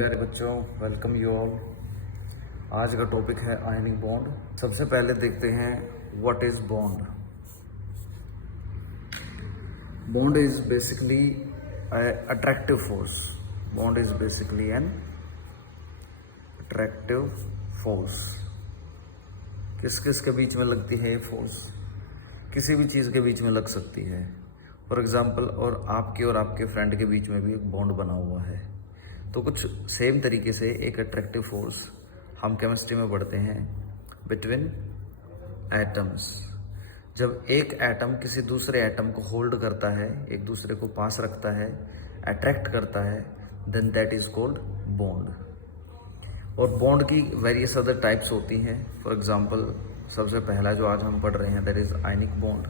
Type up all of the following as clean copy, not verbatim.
प्यारे बच्चों, welcome you all. आज का टॉपिक है आयनिक बॉन्ड। सबसे पहले देखते हैं what is bond. Bond is basically attractive force. Bond is basically an attractive force. किस किस के बीच में लगती है ये फोर्स? किसी भी चीज़ के बीच में लग सकती है। फॉर एग्जाम्पल, और आपके फ्रेंड के बीच में भी एक बॉन्ड बना हुआ है। तो कुछ सेम तरीके से एक अट्रैक्टिव फोर्स हम केमिस्ट्री में पढ़ते हैं बिटवीन एटम्स। जब एक एटम किसी दूसरे एटम को होल्ड करता है, एक दूसरे को पास रखता है, अट्रैक्ट करता है, then that is called bond. और बॉन्ड की वेरियस अदर टाइप्स होती हैं। फॉर एग्जांपल, सबसे पहला जो आज हम पढ़ रहे हैं दैट इज आयनिक बॉन्ड।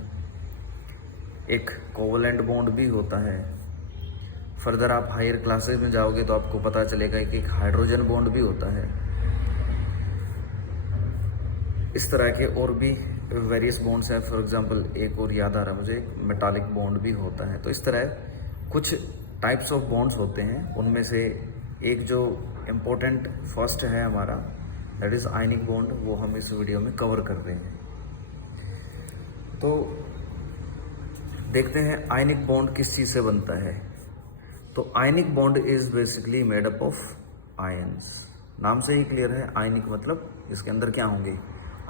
एक कोवलेंट बॉन्ड भी होता है। फर्दर आप हायर क्लासेस में जाओगे तो आपको पता चलेगा कि एक हाइड्रोजन बॉन्ड भी होता है। इस तरह के और भी वेरियस बॉन्ड्स हैं। फॉर एग्जांपल, एक और याद आ रहा है मुझे, मेटालिक बॉन्ड भी होता है। तो इस तरह कुछ टाइप्स ऑफ बॉन्ड्स होते हैं। उनमें से एक जो इम्पोर्टेंट फर्स्ट है हमारा, दैट इज आयनिक बॉन्ड, वो हम इस वीडियो में कवर कर रहे हैं। तो देखते हैं आयनिक बॉन्ड किस चीज़ से बनता है। तो ionic bond is basically made up of ions. नाम से ही क्लियर है, आयनिक मतलब इसके अंदर क्या होंगे?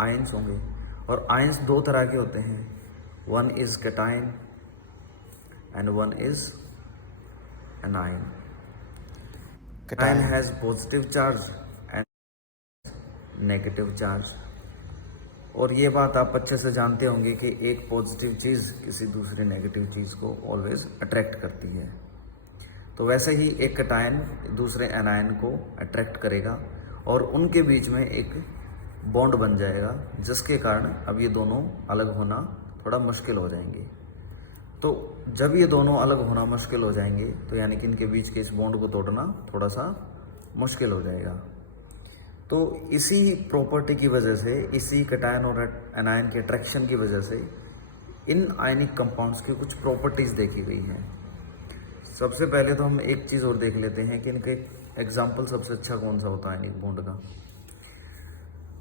आयंस होंगे। और आयंस दो तरह के होते हैं, one is cation and one is anion. Cation has positive charge and negative charge. और ये बात आप अच्छे से जानते होंगे कि एक पॉजिटिव चीज़ किसी दूसरी नेगेटिव चीज़ को ऑलवेज अट्रैक्ट करती है। तो वैसे ही एक कैटायन दूसरे एनायन को अट्रैक्ट करेगा और उनके बीच में एक बॉन्ड बन जाएगा, जिसके कारण अब ये दोनों अलग होना थोड़ा मुश्किल हो जाएंगे। तो जब ये दोनों अलग होना मुश्किल हो जाएंगे तो यानी कि इनके बीच के इस बॉन्ड को तोड़ना थोड़ा सा मुश्किल हो जाएगा। तो इसी प्रॉपर्टी की वजह से, इसी कैटायन और एनायन के अट्रैक्शन की वजह से इन आयनिक कंपाउंड्स की कुछ प्रॉपर्टीज़ देखी गई हैं। सबसे पहले तो हम एक चीज़ और देख लेते हैं कि इनके एग्जाम्पल सबसे अच्छा कौन सा होता है आयनिक बॉन्ड का।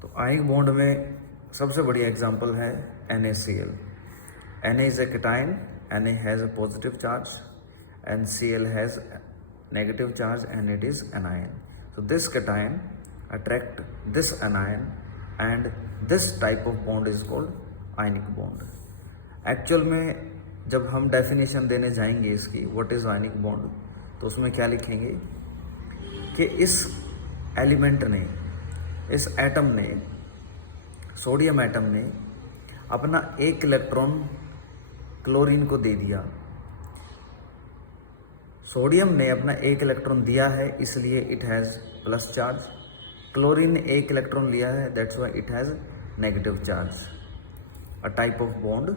तो आयनिक बॉन्ड में सबसे बढ़िया एग्जाम्पल है NaCl। Na is a cation, Na has a positive charge and Cl has negative charge and it is anion. So this cation attract this anion and this type of bond is called ionic bond. Actual में जब हम definition देने जाएंगे इसकी, what is ionic bond, तो उसमें क्या लिखेंगे कि इस एलिमेंट ने, इस एटम ने, सोडियम एटम ने अपना एक इलेक्ट्रॉन क्लोरीन को दे दिया। सोडियम ने अपना एक इलेक्ट्रॉन दिया है, इसलिए it has plus charge. Chlorine ने एक इलेक्ट्रॉन लिया है, that's why it has negative charge. A type of bond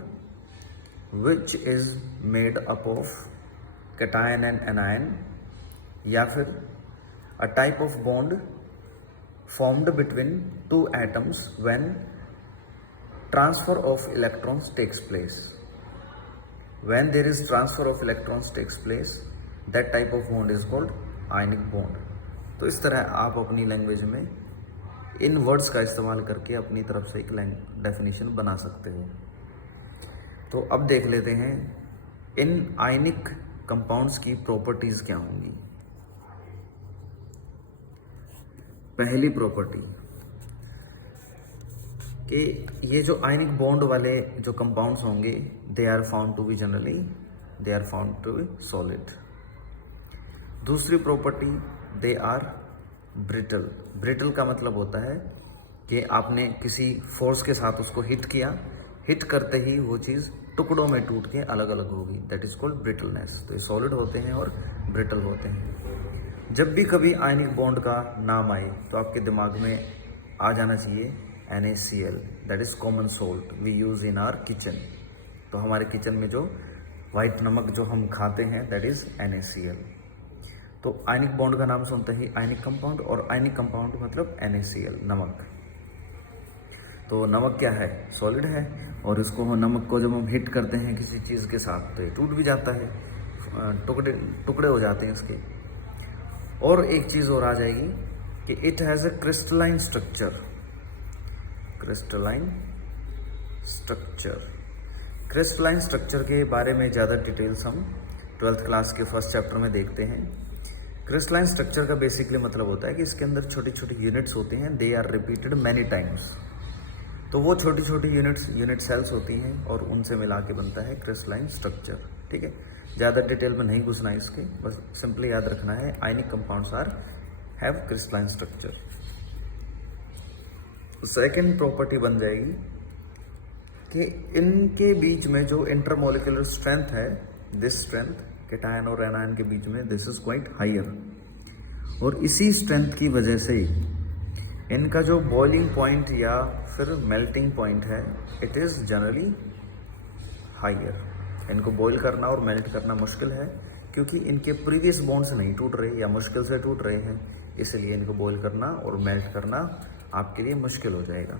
which is made up of cation and anion, या फिर a type of bond formed between two atoms when transfer of electrons takes place. When there is transfer of electrons takes place, that type of bond is called ionic bond. तो इस तरह आप अपनी language में इन words का इस्तेमाल करके अपनी तरफ से एक डेफिनेशन बना सकते हो। तो अब देख लेते हैं इन आयनिक कंपाउंड्स की प्रॉपर्टीज क्या होंगी। पहली प्रॉपर्टी कि ये जो आयनिक बॉन्ड वाले जो कंपाउंड्स होंगे, they are found to be generally, they are found to be solid. दूसरी property, they are brittle. Brittle का मतलब होता है कि आपने किसी फोर्स के साथ उसको हिट किया, हिट करते ही वो चीज़ टुकड़ों में टूट के अलग अलग होगी, दैट इज कॉल्ड ब्रिटलनेस। तो ये सॉलिड होते हैं और ब्रिटल होते हैं। जब भी कभी आयनिक बॉन्ड का नाम आए तो आपके दिमाग में आ जाना चाहिए NaCl, that is common salt we use in our kitchen. तो हमारे किचन में जो वाइट नमक जो हम खाते हैं, दैट इज NaCl। तो आयनिक बॉन्ड का नाम सुनते ही आयनिक कंपाउंड, और आयनिक कंपाउंड मतलब NaCl, नमक। तो नमक क्या है? सॉलिड है। और इसको, नमक को जब हम हिट करते हैं किसी चीज़ के साथ तो ये टूट भी जाता है, टुकड़े टुकड़े हो जाते हैं इसके। और एक चीज़ और आ जाएगी कि it has a crystalline structure. Crystalline structure के बारे में ज़्यादा डिटेल्स हम 12th क्लास के फर्स्ट चैप्टर में देखते हैं। क्रिस्टलाइन स्ट्रक्चर का बेसिकली मतलब होता है कि इसके अंदर छोटी छोटी यूनिट्स होती हैं, they are repeated many times. तो वो छोटी छोटी यूनिट सेल्स होती हैं और उनसे मिला के बनता है क्रिस्टलाइन स्ट्रक्चर। ठीक है, ज़्यादा डिटेल में नहीं घुसना है इसके, बस सिंपली याद रखना है ionic compounds are have crystalline structure. Second property बन जाएगी कि इनके बीच में जो इंटरमोलिकुलर स्ट्रेंथ है, दिस स्ट्रेंथ कैटायन और एनायन के बीच में, दिस इज क्वाइट हायर। और इसी स्ट्रेंथ की वजह से इनका जो बॉइलिंग पॉइंट या फिर मेल्टिंग पॉइंट है, इट इज़ जनरली हायर। इनको बॉईल करना और मेल्ट करना मुश्किल है क्योंकि इनके प्रीवियस बॉन्ड्स नहीं टूट रहे या मुश्किल से टूट रहे हैं, इसलिए इनको बॉईल करना और मेल्ट करना आपके लिए मुश्किल हो जाएगा।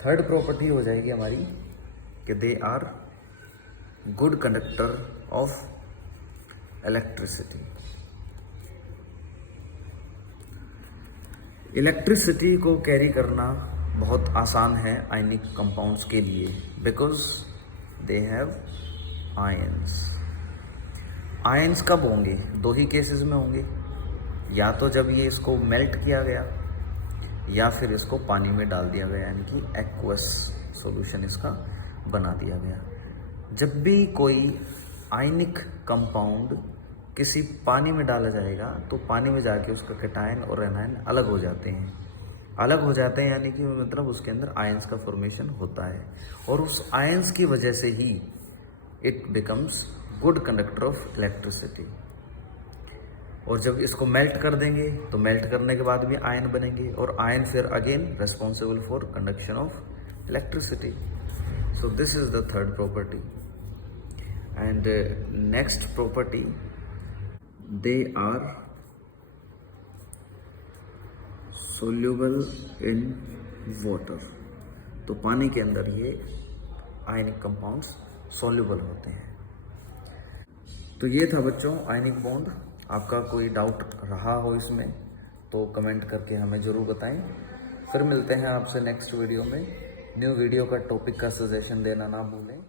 थर्ड प्रॉपर्टी हो जाएगी हमारी कि they are good conductor of electricity. Electricity को कैरी करना बहुत आसान है आयनिक कंपाउंड्स के लिए, because they have ions. Ions कब होंगे? दो ही केसेस में होंगे, या तो जब ये इसको मेल्ट किया गया या फिर इसको पानी में डाल दिया गया, यानी कि एक्वस सॉल्यूशन इसका बना दिया गया। जब भी कोई आयनिक कंपाउंड किसी पानी में डाला जाएगा तो पानी में जाके उसका कैटायन और एनायन अलग हो जाते हैं। अलग हो जाते हैं यानी कि मतलब उसके अंदर आयंस का फॉर्मेशन होता है और उस आयंस की वजह से ही it becomes good conductor of electricity. और जब इसको मेल्ट कर देंगे तो मेल्ट करने के बाद भी आयन बनेंगे और आयन फिर again responsible for conduction of electricity. So this is the third property. And next property, they are soluble in water. तो पानी के अंदर ये आयनिक कंपाउंड्स सोल्यूबल होते हैं। तो ये था बच्चों आयनिक बॉन्ड। आपका कोई डाउट रहा हो इसमें तो कमेंट करके हमें ज़रूर बताएं। फिर मिलते हैं आपसे नेक्स्ट वीडियो में। न्यू वीडियो का टॉपिक का सजेशन देना ना भूलें।